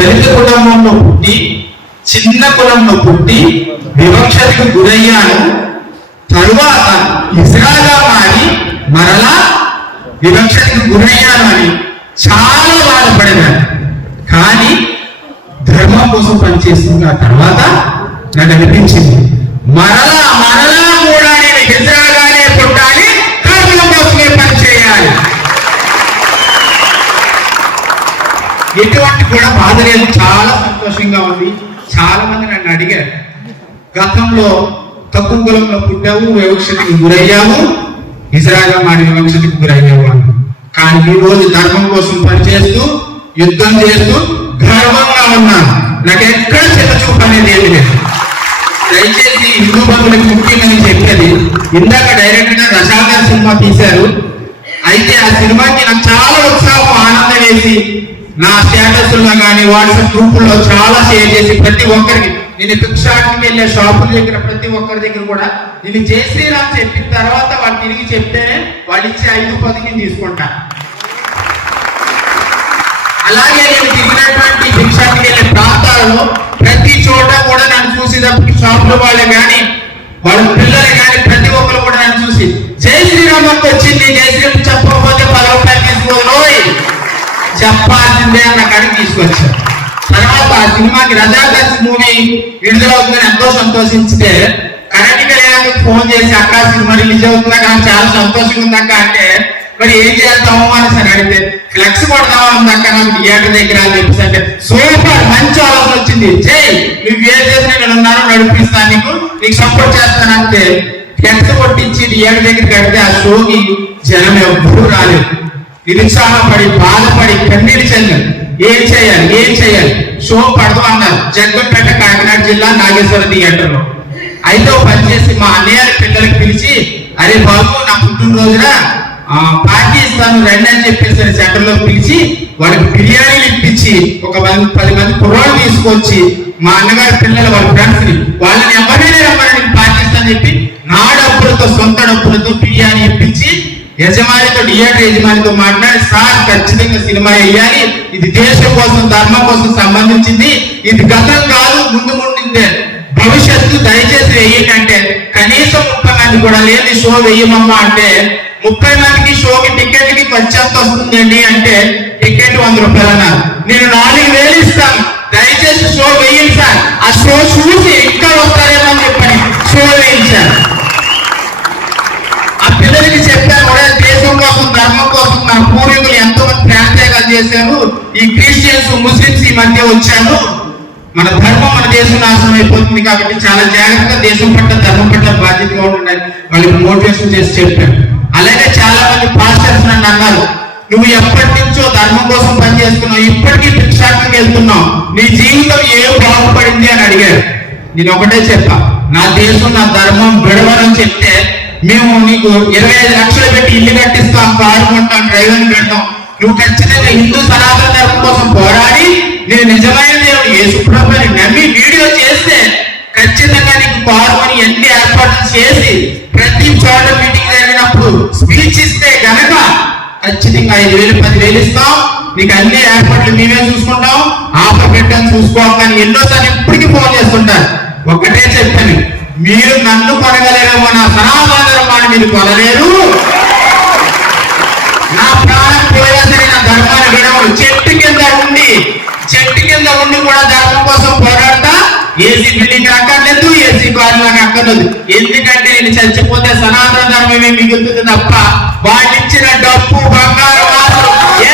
దళిత కుటుంబంలో పుట్టి చిన్న కులంలో పుట్టి వివక్షతకు గురయ్యాను. తరువాత ఇస్రాగా మారి మరలా వివక్షతకు గురయ్యాను అని చాలా బాధపడినాను కానీ ధర్మం కోసం పనిచేస్తున్న తర్వాత నాకు అనిపించింది మరలా ఎటువంటి చాలా సంతోషంగా ఉంది. చాలా మంది నన్ను అడిగారు గతంలో తక్కువ కులంలో పుట్టావు వివక్షతకి గురయ్యావు ఇజ్రాయల్ మాడి వివక్షతకి గురయ్యావు అని కానీ ఈ రోజు ధర్మం కోసం పనిచేస్తూ యుద్ధం చేస్తూ గర్వంగా ఉన్నాను. నాకు ఎక్కడ చిన్న చూపు అనేది ఏమి లేదు. దయచేసి హిందూ బంధువులకు ముఖ్యంగా చెప్పేది ఇందాక డైరెక్ట్గా రషాదర్ సినిమా తీశారు. అయితే ఆ సినిమాకి నాకు చాలా ఉత్సాహం ఆనందం వేసి నా స్టేటస్లో కానీ వాట్సాప్ గ్రూపుల్లో చాలా షేర్ చేసి ప్రతి ఒక్కరికి నేను పిక్షాటికి వెళ్ళే షాపుల దగ్గర ప్రతి ఒక్కరి దగ్గర కూడా నేను జై శ్రీరామ్ చెప్పిన తర్వాత వాళ్ళు తిరిగి చెప్తేనే వాళ్ళు ఇచ్చే ఐదు పదికి తీసుకుంటా. అలాగే నేను తిరిగినటువంటి భిక్షాటికి వెళ్ళే ప్రాంతాలలో ప్రతి చోట కూడా నన్ను చూసేటప్పుడు షాపుల వాళ్ళే కానీ వాళ్ళ పిల్లలు కానీ ప్రతి ఒక్కరు కూడా నన్ను చూసి జై శ్రీరామ్ వచ్చింది జై శ్రీరామ్ చెప్పకపోతే చెప్పాల్సిందే అన్న కాడికి తీసుకొచ్చారు. తర్వాత ఆ సినిమాకి రజాకర్స్ మూవీ విడుదల అవుతుందని ఎంతో సంతోషించితే కరెక్ట్ కళ్యాణ్కి ఫోన్ చేసి అక్క సినిమా రిలీజ్ అవుతుందా కానీ చాలా సంతోషంగా ఉందక్క. అంటే మరి ఏం చేస్తాము అని సరే అడిగితే ఫ్లెక్స్ కొడదామా ఉందక్క నాకు థియేటర్ దగ్గర? అని చెప్పేసి అంటే సూపర్ మంచి ఆలోచన వచ్చింది. జై నువ్వు ఏం చేసినా నేను ఉన్నాను నడిపిస్తాను నీకు నీకు సపోర్ట్ చేస్తానంటే ఫ్లెక్స్ కొట్టించి థియేటర్ దగ్గర కడితే ఆ షోకి జనం ఎవ్వరూ రాలేదు. నిరుత్సాహపడి బాధపడి కన్నీరు చెందారు ఏం చేయాలి? ఏం చేయాలి? షో పడదు అన్నారు. జగ్గంపేట కాకినాడ జిల్లా నాగేశ్వర థియేటర్లో. అయితే పనిచేసి మా అన్నయ్య పిల్లలకి పిలిచి అరే బాబు నా పుట్టినరోజున పార్టీ ఇస్తాను రండి అని చెప్పేసి సెంటర్లో పిలిచి వాళ్ళకి బిర్యానీలు ఇప్పించి ఒక మంది పది మంది కుర్రాలు తీసుకొచ్చి మా అన్నగారి పిల్లలు వాళ్ళ ఫ్రెండ్స్ని వాళ్ళని ఎవరైనా రమ్మని పార్టీ ఇస్తానని చెప్పి నా డబ్బులతో సొంత డబ్బులతో బిర్యానీ ఇప్పించి యజమానితో థియేటర్ యజమానితో మాట్లాడి సార్ ఖచ్చితంగా సినిమా వేయాలి. ఇది దేశం కోసం ధర్మం కోసం సంబంధించింది. ఇది గతం కాదు ముందు ముందు భవిష్యత్తు దయచేసి వేయండి అంటే కనీసం ముప్పై మంది కూడా లేదు షో వేయమమ్మా అంటే ముప్పై మందికి షోకి టికెట్కి ఖర్చు వస్తుందండి అంటే టికెట్ వంద రూపాయలు అన్నారు. నేను నాలుగు వేలు ఇస్తాను. దయచేసి షో వేయండి సార్. ఆ షో చూసి మన పూర్వీకులు ఎంతో మంది త్యాగాలు చేశారు. ఈ క్రిస్టియన్స్ ముస్లిమ్స్ ఈ మధ్య వచ్చారు. మన ధర్మం మన దేశం నాశనం అయిపోతుంది కాబట్టి చాలా జాగ్రత్తగా దేశం పట్ల ధర్మం పట్ల బాధ్యతగా ఉండాలి వాళ్ళకి మోటివేషన్ చేసి చెప్పాను అలాగే చాలా మంది పాస్టర్స్ నన్ను అన్నారు నువ్వు ఎప్పటి నుంచో ధర్మం కోసం పనిచేస్తున్నావు ఇప్పటికీ భిక్షాటనకి వెళ్తున్నావు. నీ జీవితం ఏం బాగుపడింది? అని అడిగాడు నేను ఒకటే చెప్పా నా దేశం నా ధర్మం విడవని చెప్తే మేము నీకు ఇరవై ఐదు లక్షలు పెట్టి ఇల్లు కట్టిస్తాం కారు కొంటాం డ్రైవర్ని పెడతాం నువ్వు ఖచ్చితంగా హిందూ సనాతన ధర్మం కోసం పోరాడి నేను నిజమైన దేవుడు ఏ నమ్మి వీడియో చేస్తే ఖచ్చితంగా నీకు కారు అని ఎన్ని ఏర్పాట్లు చేసి ప్రతి చోట మీటింగ్ జరిగినప్పుడు స్పీచ్ ఇస్తే గనక ఖచ్చితంగా ఐదు వేలు పదివేలు ఇస్తాం. నీకు అన్ని ఏర్పాట్లు మేమే చూసుకుంటాం. ఆఫర్ పెట్టని చూసుకోవాలని ఎన్నోసార్లు ఇప్పటికీ ఫోన్ చేస్తుంటారు. ఒకటే చెప్పాను. మీరు నన్ను కొనగలేరేమో నా సనాతన మీరు కొనలేరు నా ప్రాణం పోయినా సరే నా ధర్మాన్ని విడవను. చెట్టు కింద ఉండి చెట్టు కింద ఉండి కూడా ధర్మం కోసం పోరాడతా. ఏసీ బిల్డింగ్ అక్కర్లేదు ఏసీ కార్ నాకు అక్కర్లేదు. ఎందుకంటే నేను చచ్చిపోతే సనాతన ధర్మమే మిగులుతుంది తప్ప వాళ్ళు ఇచ్చిన డబ్బు బంగారం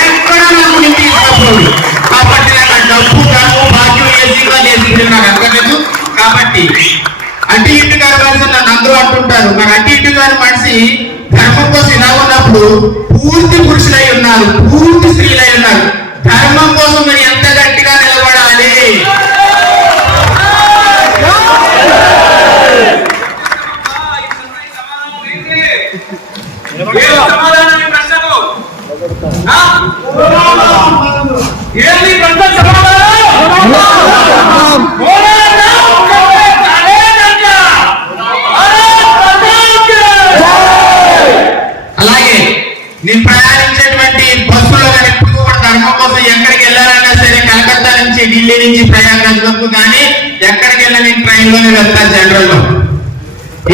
ఎక్కడ నాకు నేను కాబట్టి నాకు డబ్బు ధర్మం భాగ్యం ఏసీ కార్ ఏసీ బిల్డింగ్ నాకు అక్కర్లేదు. కాబట్టి అటు ఇటు గారు కలిసి నన్ను అందరూ ఉన్నారు. మరి అటు గారి మనిషి ధర్మం కోసం ఇలా ఉన్నప్పుడు పూర్తి పురుషులై ఉన్నారు పూర్తి స్త్రీలై ఉన్నారు. ధర్మం కోసం మీరు ఎంత గట్టిగా నిలబడాలి? ఏంది ప్రశ్న సమాధానం? పోరాటం ఒకటే కాలేదంట. భారత్ మాతాకి జై. అలాగే నేను ప్రయాణించేటువంటి బస్సులో కానీ ఇప్పుడు ధర్మం కోసం ఎక్కడికి వెళ్ళాలన్నా సరే కలకత్తా నుంచి ఢిల్లీ నుంచి ప్రయాగరాజ్ వరకు కానీ ఎక్కడికి వెళ్ళినా నేను ట్రైన్లోనే వెళ్తాను జనరల్లో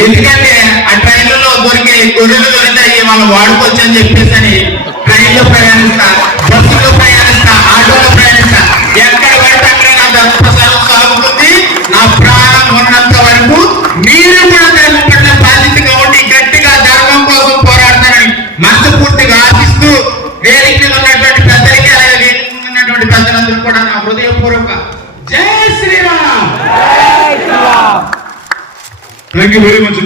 ఎందుకంటే ఆ ట్రైన్లలో దొరికే గొర్రెలు దొరికితే మనం వాడుకోవచ్చు అని చెప్పేసి అని ట్రైన్లో ప్రయాణిస్తా బస్సులో ప్రయాణిస్తా ఆటోలో ప్రయాణిస్తా. ఎక్కడ పడితే అక్కడ నా ధర్మప్రసాదం సాగుతుంది నా ప్రాణం ఉన్నంత వరకు మీరు కూడా ఉన్నటువంటి పెద్దలందరూ కూడా నా హృదయపూర్వక జై Sriram. Thank you very much